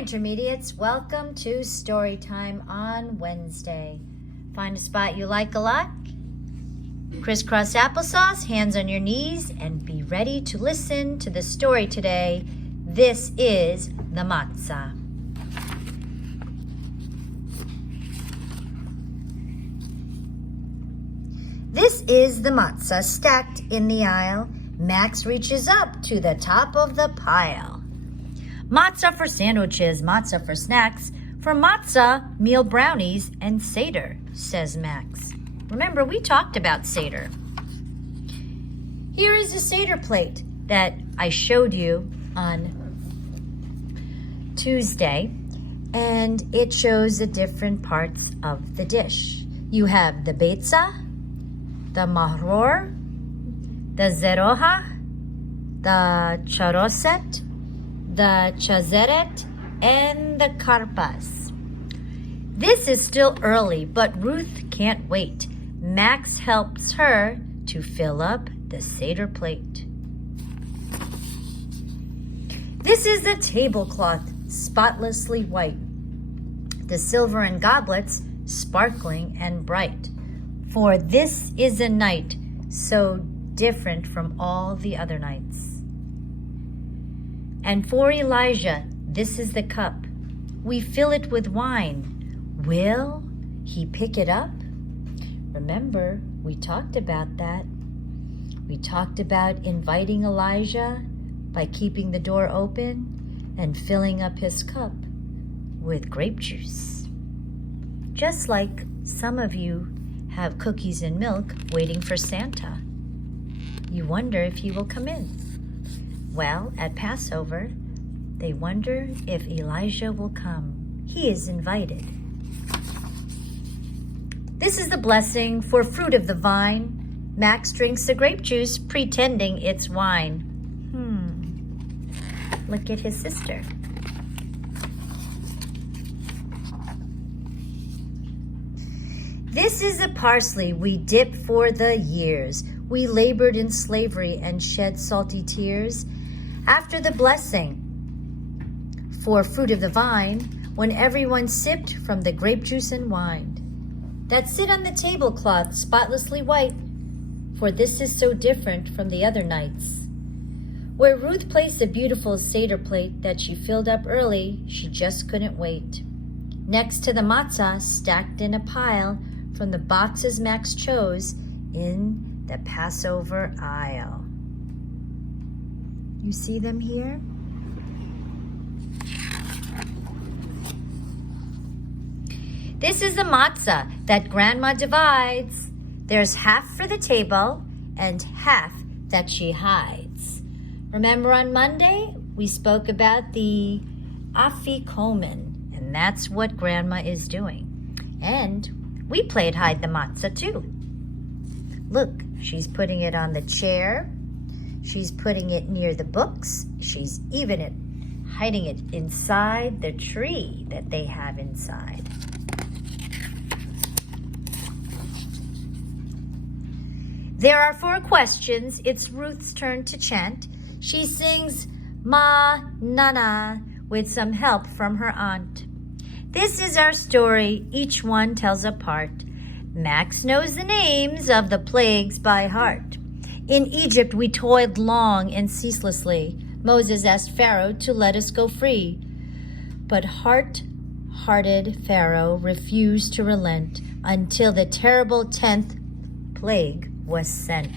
Intermediates, welcome to Story Time on Wednesday. Find a spot you like a lot, crisscross applesauce, hands on your knees, and be ready to listen to the story today. This is the matzah. This is the matzah stacked in the aisle. Max reaches up to the top of the pile. Matzah for sandwiches, matzah for snacks, for matzah, meal brownies, and Seder, says Max. Remember, we talked about Seder. Here is a Seder plate that I showed you on Tuesday, and it shows the different parts of the dish. You have the beitza, the mahror, the zeroha, the charoset, the chazeret, and the karpas. This is still early, but Ruth can't wait. Max helps her to fill up the Seder plate. This is the tablecloth, spotlessly white. The silver and goblets, sparkling and bright. For this is a night so different from all the other nights. And for Elijah, this is the cup. We fill it with wine. Will he pick it up? Remember, we talked about that. We talked about inviting Elijah by keeping the door open and filling up his cup with grape juice. Just like some of you have cookies and milk waiting for Santa. You wonder if he will come in. Well, at Passover, they wonder if Elijah will come. He is invited. This is the blessing for fruit of the vine. Max drinks the grape juice, pretending it's wine. Look at his sister. This is the parsley we dip for the years. We labored in slavery and shed salty tears. After the blessing for fruit of the vine, when everyone sipped from the grape juice and wine that sit on the tablecloth, spotlessly white, for this is so different from the other nights. Where Ruth placed a beautiful Seder plate that she filled up early, she just couldn't wait. Next to the matzah, stacked in a pile from the boxes Max chose in the Passover aisle. You see them here? This is the matzah that Grandma divides. There's half for the table and half that she hides. Remember on Monday, we spoke about the afikomen, and that's what Grandma is doing. And we played hide the matzah too. Look, she's putting it on the chair. She's putting it near the books. She's even hiding it inside the tree that they have inside. There are 4 questions. It's Ruth's turn to chant. She sings Ma Nana with some help from her aunt. This is our story. Each one tells a part. Max knows the names of the plagues by heart. In Egypt we toiled long and ceaselessly. Moses asked Pharaoh to let us go free. But hard-hearted Pharaoh refused to relent until the terrible 10th plague was sent.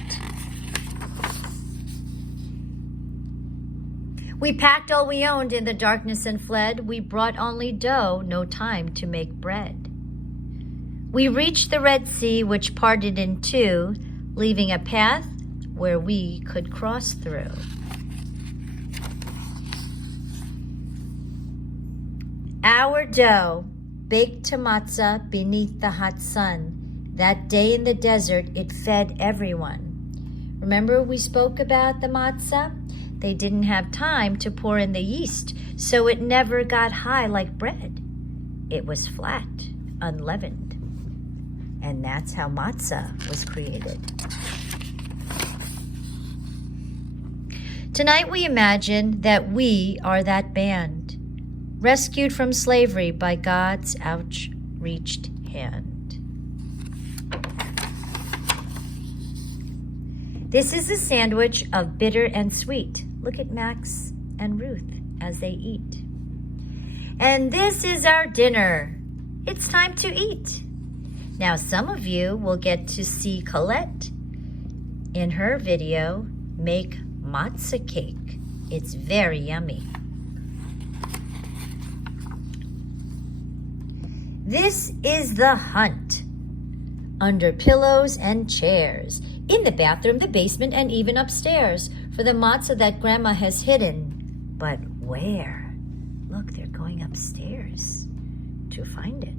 We packed all we owned in the darkness and fled. We brought only dough, no time to make bread. We reached the Red Sea, which parted in two, leaving a path where we could cross through. Our dough baked to matzah beneath the hot sun. That day in the desert, it fed everyone. Remember we spoke about the matzah? They didn't have time to pour in the yeast, so it never got high like bread. It was flat, unleavened. And that's how matzah was created. Tonight we imagine that we are that band. rescued from slavery by God's outreached hand. This is a sandwich of bitter and sweet. Look at Max and Ruth as they eat. And this is our dinner. It's time to eat. Now, some of you will get to see Colette in her video make matzah cake. It's very yummy. This is the hunt. Under pillows and chairs, in the bathroom, the basement, and even upstairs for the matzah that Grandma has hidden. But where? Look, they're going upstairs to find it.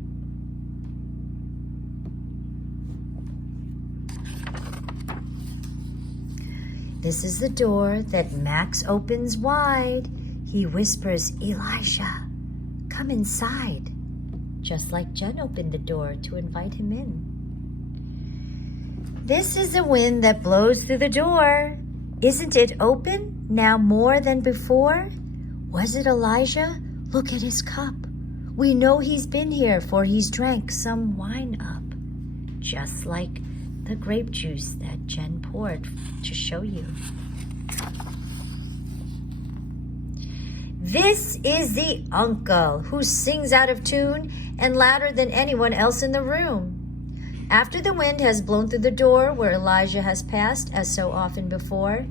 This is the door that Max opens wide. He whispers, "Elijah, come inside," just like Jen opened the door to invite him in. This is the wind that blows through the door. Isn't it open now more than before? Was it Elijah? Look at his cup. We know he's been here, for he's drank some wine up, just like the grape juice that Jen poured to show you. This is the uncle who sings out of tune and louder than anyone else in the room. After the wind has blown through the door where Elijah has passed, as so often before,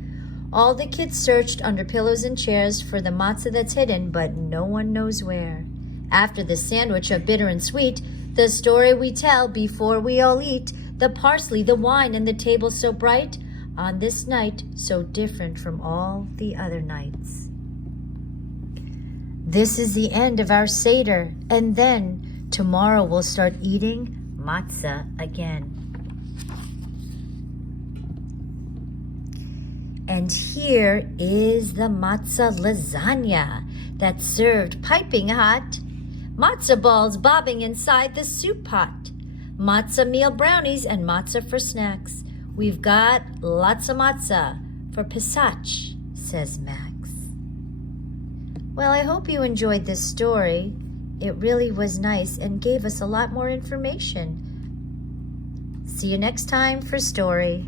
all the kids searched under pillows and chairs for the matzah that's hidden, but no one knows where. After the sandwich of bitter and sweet, the story we tell before we all eat, the parsley, the wine, and the table so bright, on this night so different from all the other nights. This is the end of our Seder, and then tomorrow we'll start eating matzah again. And here is the matzah lasagna that's served piping hot. Matzah balls bobbing inside the soup pot. Matzah meal brownies and matzah for snacks. We've got lots of matzah for Pesach, says Max. Well, I hope you enjoyed this story. It really was nice and gave us a lot more information. See you next time for Story.